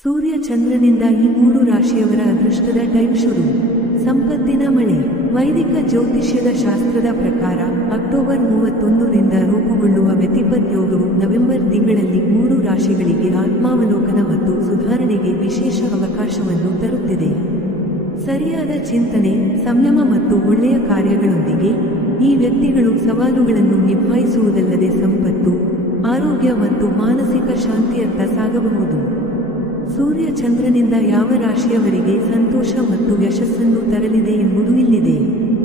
ಸೂರ್ಯ ಚಂದ್ರನಿಂದ ಈ ಮೂರು ರಾಶಿಯವರ ಅದೃಷ್ಟದ ಟೈಮ್ ಶುರು. ಸಂಪತ್ತಿನ ಮಳೆ. ವೈದಿಕ ಜ್ಯೋತಿಷ್ಯದ ಶಾಸ್ತ್ರದ ಪ್ರಕಾರ ಅಕ್ಟೋಬರ್ 31ರಿಂದ ರೂಪುಗೊಳ್ಳುವ ವ್ಯತಿಪತ್ ಯೋಗವು ನವೆಂಬರ್ ತಿಂಗಳಲ್ಲಿ ಮೂರು ರಾಶಿಗಳಿಗೆ ಆತ್ಮಾವಲೋಕನ ಮತ್ತು ಸುಧಾರಣೆಗೆ ವಿಶೇಷ ಅವಕಾಶವನ್ನು ತರುತ್ತಿದೆ. ಸರಿಯಾದ ಚಿಂತನೆ, ಸಂಯಮ ಮತ್ತು ಒಳ್ಳೆಯ ಕಾರ್ಯಗಳೊಂದಿಗೆ ಈ ವ್ಯಕ್ತಿಗಳು ಸವಾಲುಗಳನ್ನು ನಿಭಾಯಿಸುವುದಲ್ಲದೆ ಸಂಪತ್ತು, ಆರೋಗ್ಯ ಮತ್ತು ಮಾನಸಿಕ ಶಾಂತಿಯತ್ತ ಸಾಗಬಹುದು. ಸೂರ್ಯ ಚಂದ್ರನಿಂದ ಯಾವ ರಾಶಿಯವರಿಗೆ ಸಂತೋಷ ಮತ್ತು ಯಶಸ್ಸನ್ನು ತರಲಿದೆ ಎಂಬುದು ಇಲ್ಲಿದೆ.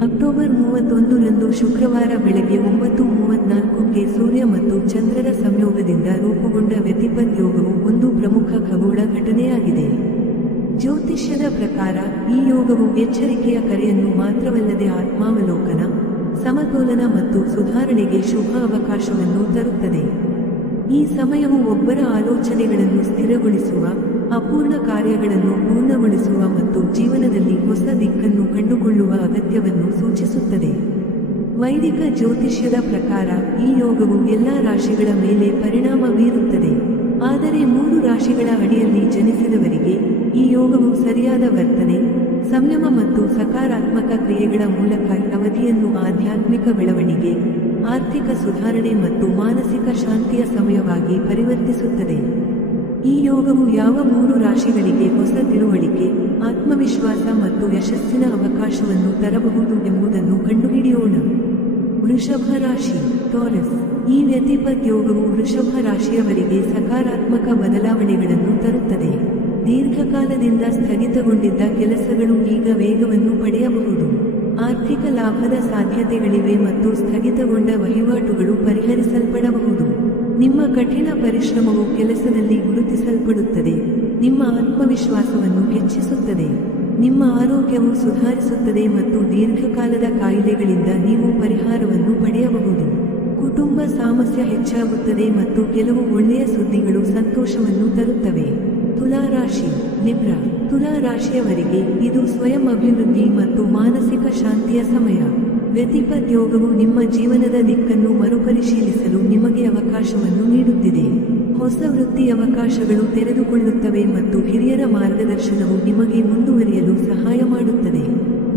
ಅಕ್ಟೋಬರ್ 31ರಂದು ಶುಕ್ರವಾರ ಬೆಳಗ್ಗೆ 9:34ಕ್ಕೆ ಸೂರ್ಯ ಮತ್ತು ಚಂದ್ರರ ಸಂಯೋಗದಿಂದ ರೂಪುಗೊಂಡ ವ್ಯತಿಪತ್ ಯೋಗವು ಒಂದು ಪ್ರಮುಖ ಖಗೋಳ ಘಟನೆಯಾಗಿದೆ. ಜ್ಯೋತಿಷ್ಯದ ಪ್ರಕಾರ ಈ ಯೋಗವು ಎಚ್ಚರಿಕೆಯ ಕರೆಯನ್ನು ಮಾತ್ರವಲ್ಲದೆ ಆತ್ಮಾವಲೋಕನ, ಸಮತೋಲನ ಮತ್ತು ಸುಧಾರಣೆಗೆ ಶುಭ ಅವಕಾಶವನ್ನು ತರುತ್ತದೆ. ಈ ಸಮಯವು ಒಬ್ಬರ ಆಲೋಚನೆಗಳನ್ನು ಸ್ಥಿರಗೊಳಿಸುವ, ಅಪೂರ್ಣ ಕಾರ್ಯಗಳನ್ನು ಪೂರ್ಣಗೊಳಿಸುವ ಮತ್ತು ಜೀವನದಲ್ಲಿ ಹೊಸ ದಿಕ್ಕನ್ನು ಕಂಡುಕೊಳ್ಳುವ ಅಗತ್ಯವನ್ನು ಸೂಚಿಸುತ್ತದೆ. ವೈದಿಕ ಜ್ಯೋತಿಷ್ಯದ ಪ್ರಕಾರ ಈ ಯೋಗವು ಎಲ್ಲಾ ರಾಶಿಗಳ ಮೇಲೆ ಪರಿಣಾಮ ಬೀರುತ್ತದೆ. ಆದರೆ ಮೂರು ರಾಶಿಗಳ ಅಡಿಯಲ್ಲಿ ಜನಿಸಿದವರಿಗೆ ಈ ಯೋಗವು ಸರಿಯಾದ ವರ್ತನೆ, ಸಂಯಮ ಮತ್ತು ಸಕಾರಾತ್ಮಕ ಕ್ರಿಯೆಗಳ ಮೂಲಕ ಅವಧಿಯನ್ನು ಆಧ್ಯಾತ್ಮಿಕ ಬೆಳವಣಿಗೆ, ಆರ್ಥಿಕ ಸುಧಾರಣೆ ಮತ್ತು ಮಾನಸಿಕ ಶಾಂತಿಯ ಸಮಯವಾಗಿ ಪರಿವರ್ತಿಸುತ್ತದೆ. ಈ ಯೋಗವು ಯಾವ ಮೂರು ರಾಶಿಗಳಿಗೆ ಹೊಸ ತಿಳುವಳಿಕೆ, ಆತ್ಮವಿಶ್ವಾಸ ಮತ್ತು ಯಶಸ್ಸಿನ ಅವಕಾಶವನ್ನು ತರಬಹುದು ಎಂಬುದನ್ನು ಕಂಡುಹಿಡಿಯೋಣ. ವೃಷಭ ರಾಶಿ, ಟೋರಸ್. ಈ ವ್ಯತಿಪತ್ ಯೋಗವು ವೃಷಭ ರಾಶಿಯವರಿಗೆ ಸಕಾರಾತ್ಮಕ ಬದಲಾವಣೆಗಳನ್ನು ತರುತ್ತದೆ. ದೀರ್ಘಕಾಲದಿಂದ ಸ್ಥಗಿತಗೊಂಡಿದ್ದ ಕೆಲಸಗಳು ಈಗ ವೇಗವನ್ನು ಪಡೆಯಬಹುದು. ಆರ್ಥಿಕ ಲಾಭದ ಸಾಧ್ಯತೆಗಳಿವೆ ಮತ್ತು ಸ್ಥಗಿತಗೊಂಡ ವಹಿವಾಟುಗಳು ಪರಿಹರಿಸಲ್ಪಡಬಹುದು. ನಿಮ್ಮ ಕಠಿಣ ಪರಿಶ್ರಮವು ಕೆಲಸದಲ್ಲಿ ಗುರುತಿಸಲ್ಪಡುತ್ತದೆ, ನಿಮ್ಮ ಆತ್ಮವಿಶ್ವಾಸವನ್ನು ಹೆಚ್ಚಿಸುತ್ತದೆ. ನಿಮ್ಮ ಆರೋಗ್ಯವು ಸುಧಾರಿಸುತ್ತದೆ ಮತ್ತು ದೀರ್ಘಕಾಲದ ಕಾಯಿಲೆಗಳಿಂದ ನೀವು ಪರಿಹಾರವನ್ನು ಪಡೆಯಬಹುದು. ಕುಟುಂಬ ಸಾಮರಸ್ಯ ಹೆಚ್ಚಾಗುತ್ತದೆ ಮತ್ತು ಕೆಲವು ಒಳ್ಳೆಯ ಸುದ್ದಿಗಳು ಸಂತೋಷವನ್ನು ತರುತ್ತವೆ. ತುಲಾ ರಾಶಿ, ಲಿಬ್ರಾ. ತುಲಾ ರಾಶಿಯವರಿಗೆ ಇದು ಸ್ವಯಂ ಅಭಿವೃದ್ಧಿ ಮತ್ತು ಮಾನಸಿಕ ಶಾಂತಿಯ ಸಮಯ. ವ್ಯತಿಪತ್ ಯೋಗವು ನಿಮ್ಮ ಜೀವನದ ದಿಕ್ಕನ್ನು ಮರುಪರಿಶೀಲಿಸಲು ನಿಮಗೆ ಅವಕಾಶವನ್ನು ನೀಡುತ್ತಿದೆ. ಹೊಸ ವೃತ್ತಿ ಅವಕಾಶಗಳು ತೆರೆದುಕೊಳ್ಳುತ್ತವೆ ಮತ್ತು ಹಿರಿಯರ ಮಾರ್ಗದರ್ಶನವು ನಿಮಗೆ ಮುಂದುವರಿಯಲು ಸಹಾಯ ಮಾಡುತ್ತದೆ.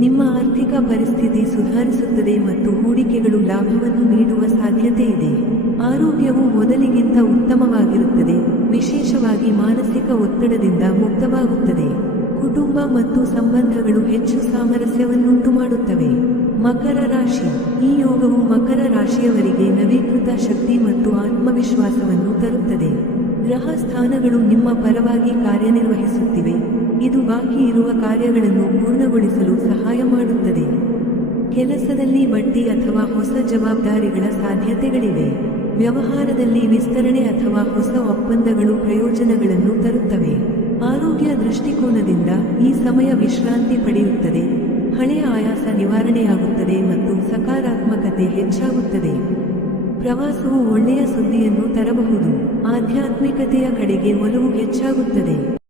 ನಿಮ್ಮ ಆರ್ಥಿಕ ಪರಿಸ್ಥಿತಿ ಸುಧಾರಿಸುತ್ತದೆ ಮತ್ತು ಹೂಡಿಕೆಗಳು ಲಾಭವನ್ನು ನೀಡುವ ಸಾಧ್ಯತೆಯಿದೆ. ಆರೋಗ್ಯವು ಮೊದಲಿಗಿಂತ ಉತ್ತಮವಾಗಿರುತ್ತದೆ, ವಿಶೇಷವಾಗಿ ಮಾನಸಿಕ ಒತ್ತಡದಿಂದ ಮುಕ್ತವಾಗುತ್ತದೆ. ಕುಟುಂಬ ಮತ್ತು ಸಂಬಂಧಗಳು ಹೆಚ್ಚು ಸಾಮರಸ್ಯವನ್ನುಂಟು ಮಾಡುತ್ತವೆ. ಮಕರ ರಾಶಿ. ಈ ಯೋಗವು ಮಕರ ರಾಶಿಯವರಿಗೆ ನವೀಕೃತ ಶಕ್ತಿ ಮತ್ತು ಆತ್ಮವಿಶ್ವಾಸವನ್ನು ತರುತ್ತದೆ. ಗ್ರಹ ಸ್ಥಾನಗಳು ನಿಮ್ಮ ಪರವಾಗಿ ಕಾರ್ಯನಿರ್ವಹಿಸುತ್ತಿವೆ, ಇದು ಬಾಕಿ ಇರುವ ಕಾರ್ಯಗಳನ್ನು ಪೂರ್ಣಗೊಳಿಸಲು ಸಹಾಯ ಮಾಡುತ್ತದೆ. ಕೆಲಸದಲ್ಲಿ ಬಡ್ತಿ ಅಥವಾ ಹೊಸ ಜವಾಬ್ದಾರಿಗಳ ಸಾಧ್ಯತೆಗಳಿವೆ. ವ್ಯವಹಾರದಲ್ಲಿ ವಿಸ್ತರಣೆ ಅಥವಾ ಹೊಸ ಒಪ್ಪಂದಗಳು ಪ್ರಯೋಜನಗಳನ್ನು ತರುತ್ತವೆ. ಆರೋಗ್ಯ ದೃಷ್ಟಿಕೋನದಿಂದ ಈ ಸಮಯ ವಿಶ್ರಾಂತಿ ಪಡೆಯುತ್ತದೆ, ಹಳೆಯ ಆಯಾಸ ನಿವಾರಣೆಯಾಗುತ್ತದೆ ಮತ್ತು ಸಕಾರಾತ್ಮಕತೆ ಹೆಚ್ಚಾಗುತ್ತದೆ. ಪ್ರವಾಸವು ಒಳ್ಳೆಯ ಸುದ್ದಿಯನ್ನು ತರಬಹುದು. ಆಧ್ಯಾತ್ಮಿಕತೆಯ ಕಡೆಗೆ ಒಲವು ಹೆಚ್ಚಾಗುತ್ತದೆ.